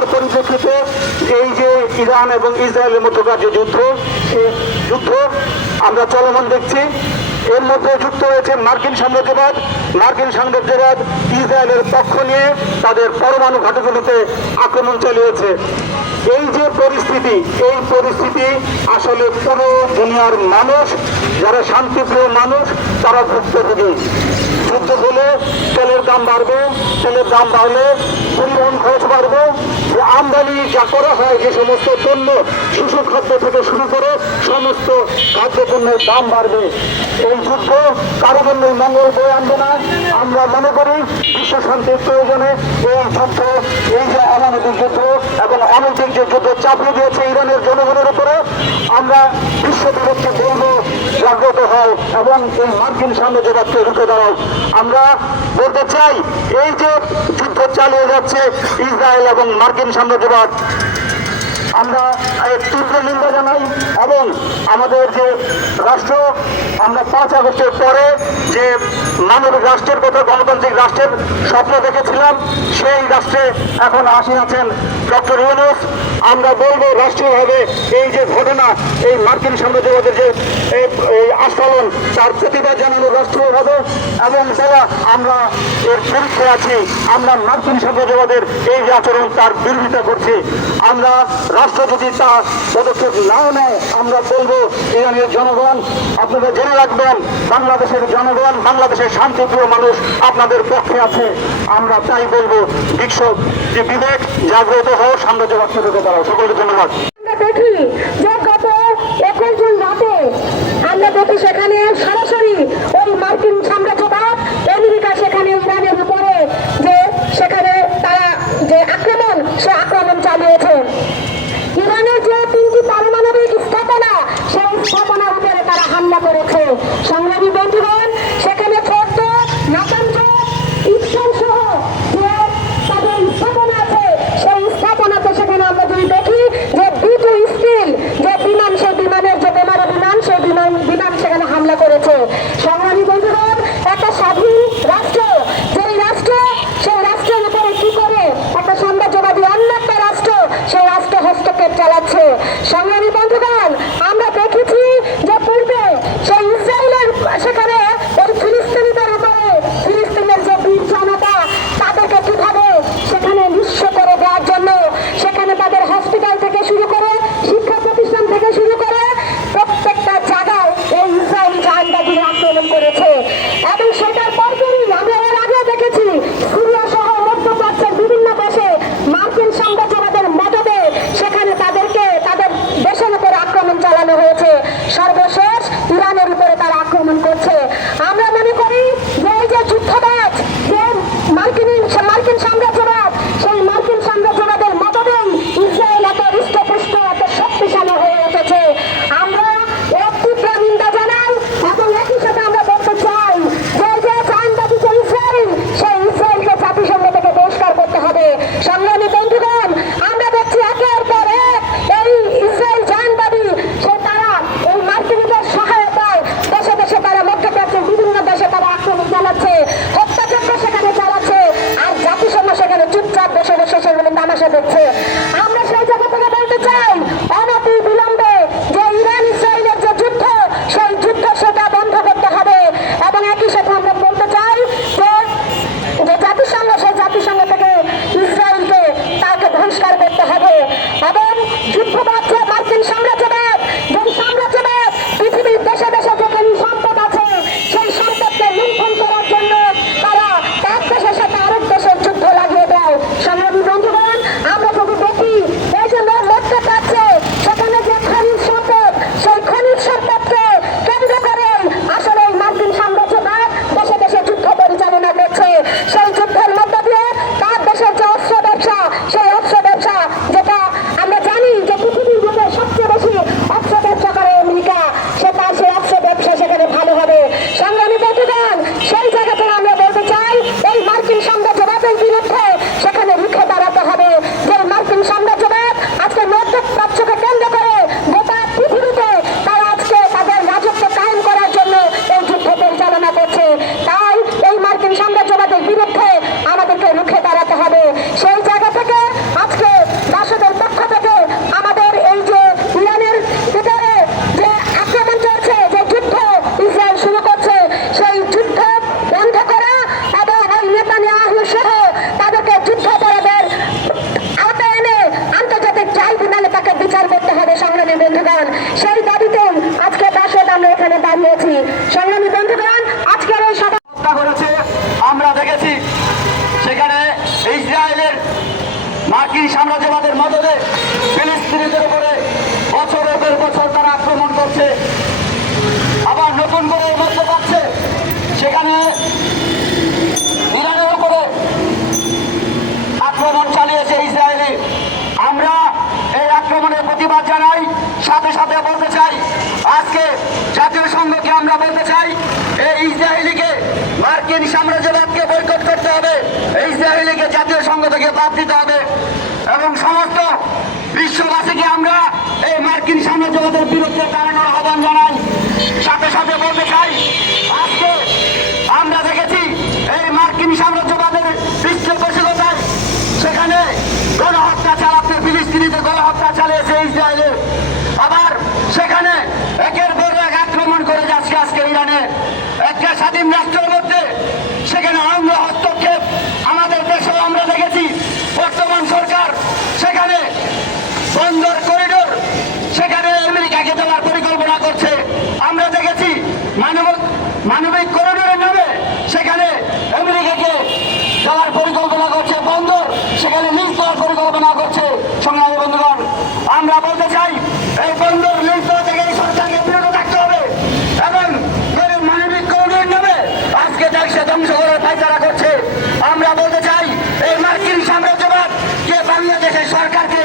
তার পরিপ্রেক্ষিতে এই যে ইরান এবং ইসরায়েলের মধ্যকার যে যুদ্ধ, সেই যুদ্ধ আমরা চলমান দেখছি। এর মধ্যে যুক্ত হয়েছে মার্কিন সাম্রাজ্যবাদ। মার্কিন সাম্রাজ্যবাদ ইসরায়েলের পক্ষ নিয়ে তাদের পরমাণু ঘাঁটিগুলিতে আক্রমণ চালিয়েছে। এই যে পরিস্থিতি, এই পরিস্থিতি আসলে পুরো দুনিয়ার মানুষ, যারা শান্তিপ্রিয় মানুষ, তারা ভুক্তভোগী। যুদ্ধ হলে তেলের দাম বাড়বে, তেলের দাম বাড়লে পরিবহন খরচ বাড়বে, যে আমদানি যা করা হয় যে সমস্ত পণ্য, শিশু খাদ্য থেকে শুরু করে সমস্ত খাদ্যপণ্যের দাম বাড়বে। এই যুদ্ধ কারো জন্যই মঙ্গল বয়ে আনবে না। আমরা মনে করি বিশ্ব শান্তির প্রয়োজনে এই যুদ্ধ, এই যে অমানবিক যুদ্ধ এবং অনৈতিক যে যুদ্ধ চাপিয়ে দিয়েছে ইরানের জনগণের উপরে, আমরা বিশ্ববিরোধকে বলব জাগ্রত হও এবং এই মার্কিন সাম্রাজ্যবাদকে রুখে দাঁড়াও। আমরা বলতে চাই এই যে যুদ্ধ চালিয়ে যাচ্ছে ইসরায়েল এবং মার্কিন সাম্রাজ্যবাদ, আমরা তীব্র নিন্দা জানাই। এবং আমাদের যে রাষ্ট্র, আমরা 5 আগস্টের পরে যে মানবিক রাষ্ট্রের কথা, গণতান্ত্রিক রাষ্ট্রের স্বপ্ন দেখেছিলাম, সেই রাষ্ট্রে এখন আসীন আছেন ডক্টর ইউনূস। আমরা বলবো রাষ্ট্রীয়ভাবে এই যে ঘটনা, এই মার্কিন সাম্রাজ্যবাদের যে এই আস্ফালন, তার প্রতিবাদ জানানো রাষ্ট্রীয়ভাবে এবং বলা আমরা এর পরীক্ষা আছি। আমরা মার্কিন সাম্রাজ্যবাদের এই যে আচরণ, তার বিরোধিতা করছি। আমরা রাষ্ট্র যদি তা পদক্ষেপ নাও নেয়, আমরা বলবো ইরানের জনগণ, আপনারা জেনে রাখবেন, বাংলাদেশের জনগণ, বাংলাদেশের শান্তিপ্রিয় মানুষ আপনাদের পক্ষে আছে। আমরা তাই বলবো, বিশ্ব যে বিবেক জাগ্রত হও, সাম্রাজ্যবাদ থেকে দাঁড়াও। সকলকে ধন্যবাদ। দেখি যে গত 21 জুন রাতে আমরা দেখি সেখানে সরাসরি ওই মার্কিন সাম্রাজ্যবাদ আমেরিকা সেখানে ইরানের উপরে যে সেখানে তারা যে আক্রমণ, সে আক্রমণ চালিয়েছে। ইরানের যে 3টি পারমাণবিক স্থাপনা, সেই স্থাপনার উপরে তারা হামলা করেছে। সংগ্রামী বন্ধুগণ, সেখানে ছোট্ট নাতাঞ্জ ইসরায়েল সহ যে তাদের স্থাপনা আছে, সেই স্থাপনাতে সেখানে আমরা যদি দেখি যে দুটো স্টিল যে বিমান, সেই বিমানের যে বোমারু বিমান, সেই বিমান সেখানে হামলা করেছে। সংগ্রামী বন্ধুগণ, একটা স্বাধীন রাষ্ট্র, যেই রাষ্ট্র, সেই রাষ্ট্রের উপরে কি করে একটা সাম্রাজ্যবাদী অন্য একটা রাষ্ট্র, সেই রাষ্ট্র হস্তক্ষেপ চালাচ্ছে। সংগ্রামী বন্ধুগণ, আমরা দেখেছি যে পূর্বে সেই ইসরায়েলের সেখানে ওই ফিলিস্তিনিদের উপরে, ফিলিস্তিনের যে বীর জনতা, তাদেরকে কিভাবে সেখানে নিঃস্ব করে দেওয়ার জন্য সেখানে তাদের হসপিটাল থেকে শুরু করে, শিক্ষা প্রতিষ্ঠান থেকে শুরু করে প্রত্যেকটা জায়গায় এই ইসরায়েল জাহানবাদীরা আক্রমণ করেছে। এবং সেটার পরপরই আমরা এর আগে দেখেছি সিরিয়া সহ মধ্যপ্রাচ্যের বিভিন্ন দেশে মার্কিন সাম্রাজ্যবাদের মদদে সেখানে তাদেরকে তাদের দেশের উপরে আক্রমণ চালানো হয়েছে। সর্বশেষ ইরানের উপরে তারা আক্রমণ করছে। আমরা মনে করি যে এই যে যুদ্ধবাজ, যে মার্কিন সাম্রাজ্যবাদ, সেই মার্কিন সাম্রাজ্যবাদের মদদেই ইসরায়েল এত হৃষ্টপুষ্ট, এত শক্তিশালী হয়ে উঠেছে। আমরা এর তীব্র নিন্দা জানাই এবং একই সাথে আমরা বলতে চাই যে যে জাহানবাদী যে ইসরায়েল, সেই ইসরায়েলকে জাতিসংঘ থেকে বহিষ্কার করতে হবে। সংগ্রামী বন্ধুগণ, আমরা দেখছি একের পর এক এই ইসরায়েল জাহানবাদী, সে তারা এই মার্কিনীদের সহায়তায় দেশে দেশে তারা মধ্যপ্রাচ্যের বিভিন্ন দেশে তারা আক্রমণ চালাচ্ছে, হত্যাযজ্ঞ সেখানে চালাচ্ছে, আর জাতিসংঘ সেখানে চুপচাপ বসে বসে সেগুলো তামাশা দেখছে। আমরা সেই জায়গা থেকে বলতে চাই, অনতি বিলম্বে যে ইরান ইসরায়েলের যে যুদ্ধ, সেই যুদ্ধ সেটা বন্ধ করতে হবে। এবং একই সাথে আমরা বলতে চাই যে জাতিসংঘ, সেই জাতিসংঘ থেকে ইসরায়েলকে তাকে বহিষ্কার করতে হবে। এবং যুদ্ধবাদ যে মার্কিন সাম্রাজ্যবাদ, যে সাম্রাজ্যবাদ পৃথিবীর দেশে দেশে যেখানে সম্পদ আছে, সেই সম্পদকে লুণ্ঠন করার জন্য তারা এক দেশের সাথে আরেক দেশের যুদ্ধ লাগিয়ে দেয়। সংগ্রামী বন্ধুগণ, আমরা যদি দেখি এই যে মধ্যপ্রাচ্যে সেখানে যে খনিজ সম্পদ, সেই খনিজ সম্পদকে কেন্দ্র করে আসলে এই মার্কিন সাম্রাজ্যবাদ দেশে দেশে যুদ্ধ পরিচালনা করছে। সেই যুদ্ধের মধ্য দিয়ে তার দেশের যে অস্ত্র ব্যবসা, সেই অস্ত্র ব্যবসা যেটা আমরা মার্কিন সাম্রাজ্যবাদের মদদে ফিলিস্তিনিদের উপরে বছরের পর বছর তারা আক্রমণ করছে। আবার নতুন করে এর মধ্যে পাচ্ছে সেখানে ইরানের উপরে আক্রমণ চালিয়েছে ইসরায়েলি। আমরা এই আক্রমণের প্রতিবাদ জানাই, সাথে সাথে বলতে চাই আজকে জাতীয় সংঘকে আমরা বলতে চাই এই ইসরায়েলিকে, মার্কিন সাম্রাজ্যবাদকে বয়কট করতে হবে, ইসরায়েলিকে জাতীয় সংঘ থেকে বাদ দিতে হবে এবং সমস্ত বিশ্ববাসীকে আমরা এই মার্কিন সাম্রাজ্যবাদের বিরুদ্ধে দাঁড়ানোর আহ্বান জানাই। সাথে সাথে বলতে চাই আজকে আমরা দেখেছি এই মার্কিন সাম্রাজ্যবাদের পৃষ্ঠপোষকতায় সেখানে গণহত্যা চালাতে, ফিলিস্তিনিদের গণহত্যা চালিয়েছে ইসরায়েলে। আবার সেখানে একের পর এক আক্রমণ করে যাচ্ছে আজকে ইরানে। একটা স্বাধীন রাষ্ট্রের মধ্যে সেখানে আইন হস্তক্ষেপ আমাদের দেশেও আমরা দেখেছি। বর্তমান সরকার সেখানে বন্দর করিডোর সেখানে আমেরিকাকে দেওয়ার পরিকল্পনা করছে। আমরা দেখেছি মানবিক করিডোরের নামে সেখানে আমেরিকাকে দেওয়ার পরিকল্পনা করছে, বন্দর সেখানে লিজ দেওয়ার পরিকল্পনা করছে। সংগ্রামী বন্ধুগণ, আমরা বলতে চাই এই বন্দর লিজ দেওয়া থেকে এই সরকারকে বিরত থাকতে হবে এবং মানবিক করিডোরের নামে আজকে দেশে ধ্বংস করার পায়তারা করছে। আমরা বলতে চাই এই মার্কিন সাম্রাজ্যবাদ যে বাংলাদেশের সরকারকে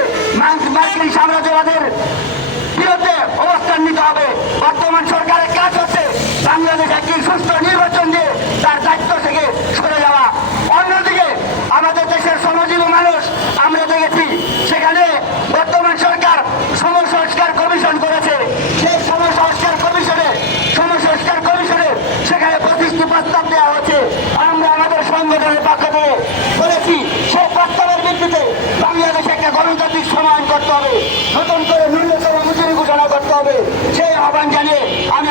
মার্কিন সাম্রাজ্যবাদের বিরুদ্ধে অবস্থান নিতে হবে। বর্তমান সরকারের কাজ হচ্ছে বাংলাদেশ একটি সুস্থ নির্বাচন দিয়ে তার দায়িত্ব থেকে সরে যাওয়া। অন্যদিকে আমাদের দেশের শ্রমজীবী মানুষ আমরা দেখেছি সেখানে বর্তমান সরকার সংস্কার কমিশন করেছে। সেই সংস্কার কমিশনে সেখানে 25টি প্রস্তাব দেওয়া হয়েছে। আমরা আমাদের সংগঠনের পক্ষ থেকে বলেছি সেই প্রস্তাবের ভিত্তিতে বাংলাদেশে একটা গণতান্ত্রিক সমাধান করতে হবে, নতুন করে ন্যূনতম মজুরি ঘোষণা করতে হবে। সেই আহ্বান জানিয়ে আমি